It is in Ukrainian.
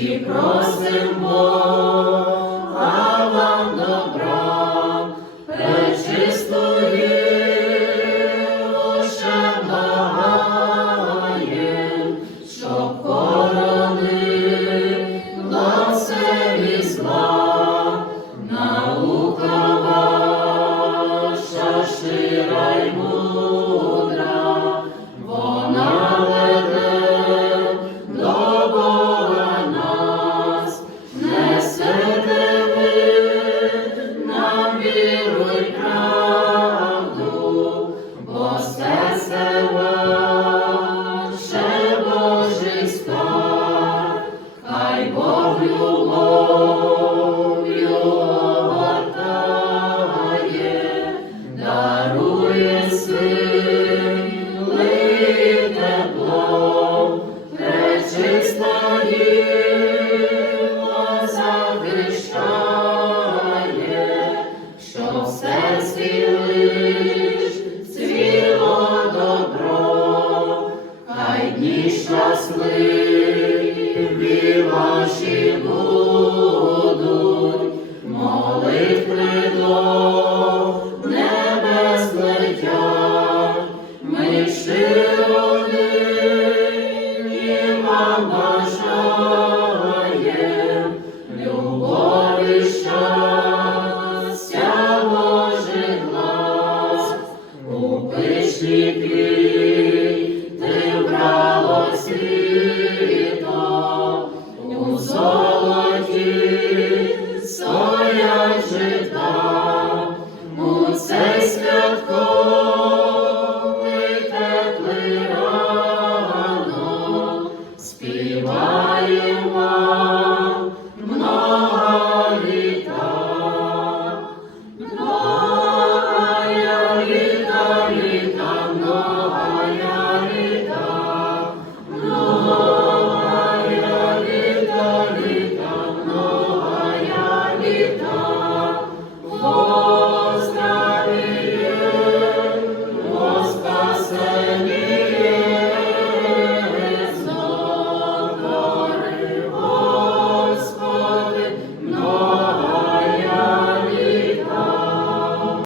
і просим Бога вам добра, пречистої лише благаєм, щоб коронила все від зла, наука ваша щира й мудра, вона веде до Бога нас, несете ви нам віру й правду, бо серце ваше Божий скарб, хай Бог любов'ю огортає, дарує сили і тепло, пречиста Діва захищає, що в серці лиш цвіло добро, хай дні щасливі ваші будуть, молитви до небес летять, ми щиро нині вам бажаєм любові, щастя Божих глас, у пишні квіти вбрало світо, у золоті стоять жита, у цей святковий теплий ранок співаємо вам много літа. Многая літа, літа, многая літа, многая літа, літа, многая літа.